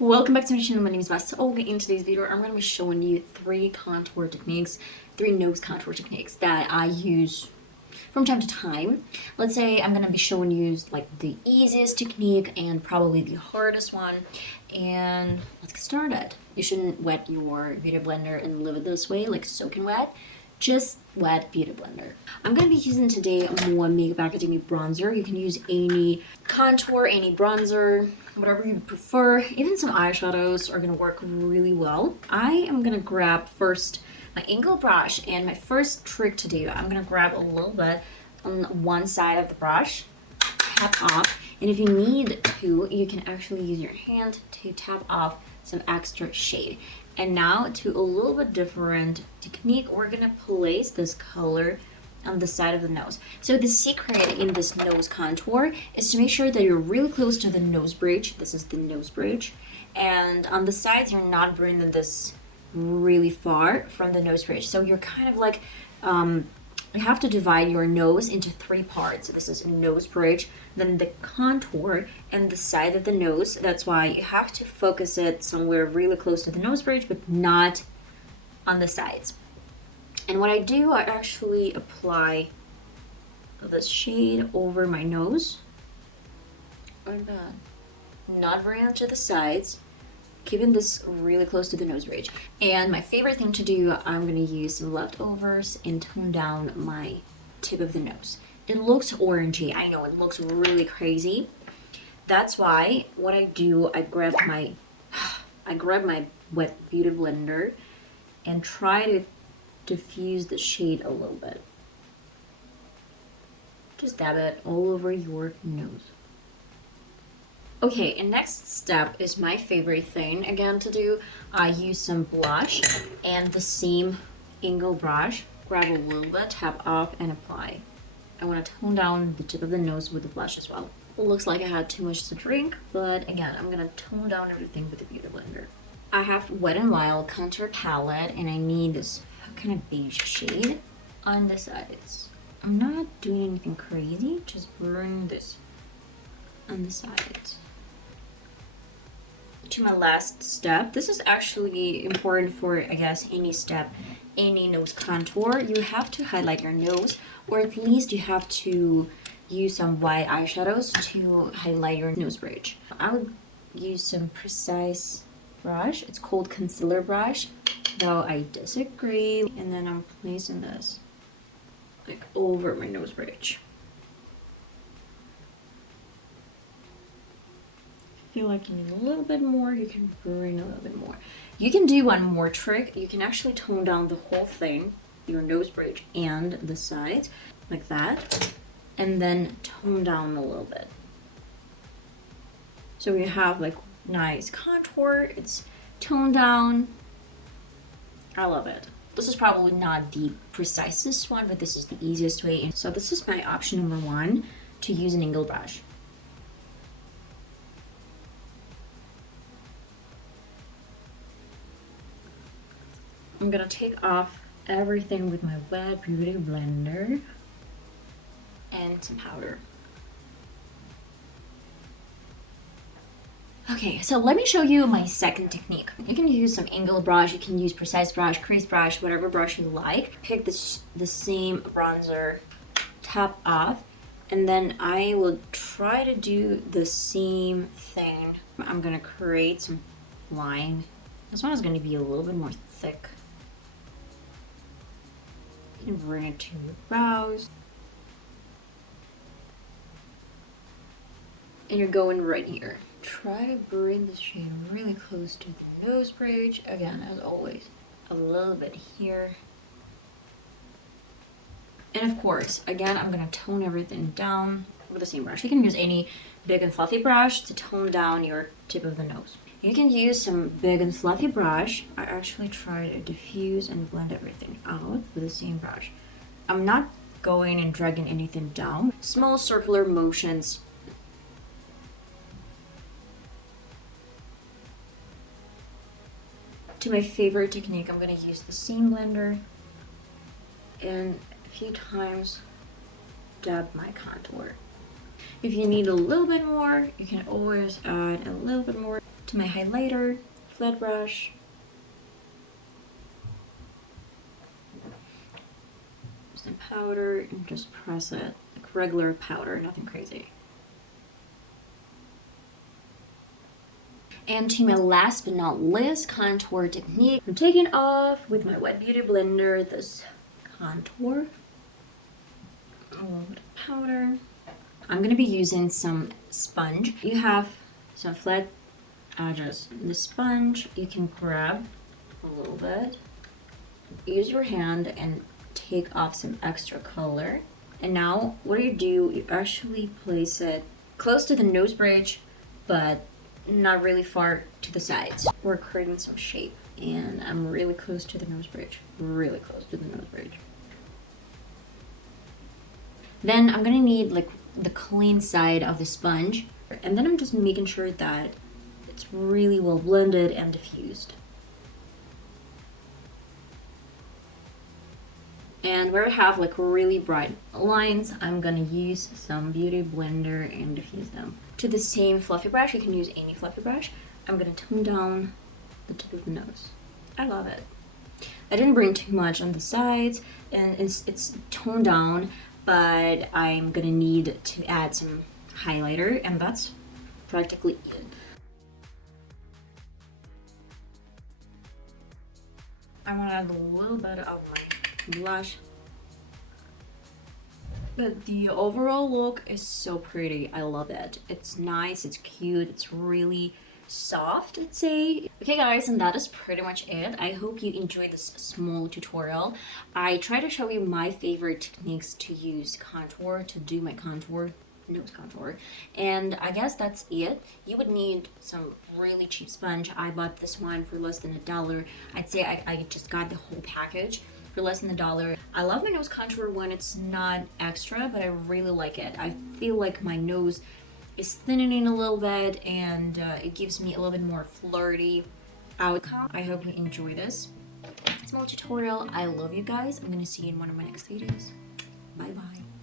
Welcome back to my channel. My name is VassaOlga. In today's video, I'm going to be showing you three nose contour techniques that I use from time to time. Let's say I'm going to be showing you like the easiest technique and probably the hardest one. And let's get started. You shouldn't wet your beauty blender and leave it this way, like soaking wet. Just wet beauty blender. I'm going to be using today more Makeup Academy bronzer. You can use any contour, any bronzer, whatever you prefer. Even some eyeshadows are going to work really well. I am going to grab first my angle brush, and my first trick to do, I'm going to grab a little bit on one side of the brush, tap off, and if you need to, you can actually use your hand to tap off some extra shade. And now to a little bit different technique, we're gonna place this color on the side of the nose. So the secret in this nose contour is to make sure that you're really close to the nose bridge. This is the nose bridge. And on the sides, you're not bringing this really far from the nose bridge. So you're kind of like, you have to divide your nose into three parts. So this is nose bridge, then the contour, and the side of the nose. That's why you have to focus it somewhere really close to the nose bridge, but not on the sides. And what I do, I actually apply this shade over my nose, like that. Not bringing it to the sides, keeping this really close to the nose bridge. And my favorite thing to do, I'm gonna use some leftovers and tone down my tip of the nose. It looks orangey, I know, it looks really crazy. That's why what I do, I grab my wet beauty blender and try to diffuse the shade a little bit. Just dab it all over your nose. Okay, and next step is my favorite thing again to do. I use some blush and the same angle brush. Grab a little bit, tap off, and apply. I want to tone down the tip of the nose with the blush as well. It looks like I had too much to drink, but again, I'm gonna tone down everything with the beauty blender. I have Wet n Wild contour palette, and I need this kind of beige shade on the sides. I'm not doing anything crazy, just bring this on the sides. To my last step, this is actually important for, I guess, any step, any nose contour. You have to highlight your nose, or at least you have to use some white eyeshadows to highlight your nose bridge. I would use some precise brush. It's called concealer brush, though I disagree. And then I'm placing this like over my nose bridge. Feel like you need a little bit more, you can bring a little bit more. You can do one more trick. You can actually tone down the whole thing, your nose bridge and the sides, like that, and then tone down a little bit. So you have like nice contour, it's toned down. I love it. This is probably not the precisest one, but this is the easiest way. So this is my option number one, to use an angle brush. I'm gonna take off everything with my wet beauty blender and some powder. Okay, so let me show you my second technique. You can use some angle brush, you can use precise brush, crease brush, whatever brush you like. Pick the same bronzer, tap off, and then I will try to do the same thing. I'm gonna create some line. This one is gonna be a little bit more thick. And bring it to your brows. And you're going right here. Try to bring the shade really close to the nose bridge. Again, as always, a little bit here. And of course, again, I'm gonna tone everything down with the same brush. You can use any big and fluffy brush to tone down your tip of the nose. You can use some big and fluffy brush. I actually try to diffuse and blend everything out with the same brush. I'm not going and dragging anything down. Small circular motions. To my favorite technique, I'm gonna use the same blender and a few times dab my contour. If you need a little bit more, you can always add a little bit more to my highlighter, flat brush. Some powder and just press it like regular powder, nothing crazy. And to my last but not least contour technique, I'm taking off with my wet beauty blender this contour, a little bit of powder. I'm gonna be using some sponge. You have some flat edges. The sponge you can grab a little bit, use your hand and take off some extra color. And now what do? You actually place it close to the nose bridge, but not really far to the sides. We're creating some shape, and I'm really close to the nose bridge. Really close to the nose bridge. Then I'm gonna need like the clean side of the sponge, and then I'm just making sure that it's really well blended and diffused. And where I have like really bright lines, I'm gonna use some beauty blender and diffuse them. To the same fluffy brush, you can use any fluffy brush. I'm gonna tone down the tip of the nose. I love it. I didn't bring too much on the sides, and it's toned down, but I'm gonna need to add some highlighter, and that's practically it. I want to add a little bit of my blush. But the overall look is so pretty. I love it. It's nice, it's cute, it's really soft, I'd say. Okay guys, and that is pretty much it. I hope you enjoyed this small tutorial. I try to show you my favorite techniques to use contour, to do my contour, nose contour. And I guess that's it. You would need some really cheap sponge. I bought this one for less than $1. I'd say I just got the whole package for less than $1. I love my nose contour when it's not extra, but I really like it. I feel like my nose is thinning a little bit, and it gives me a little bit more flirty outcome. I hope you enjoy this small tutorial. I love you guys. I'm gonna see you in one of my next videos. Bye bye.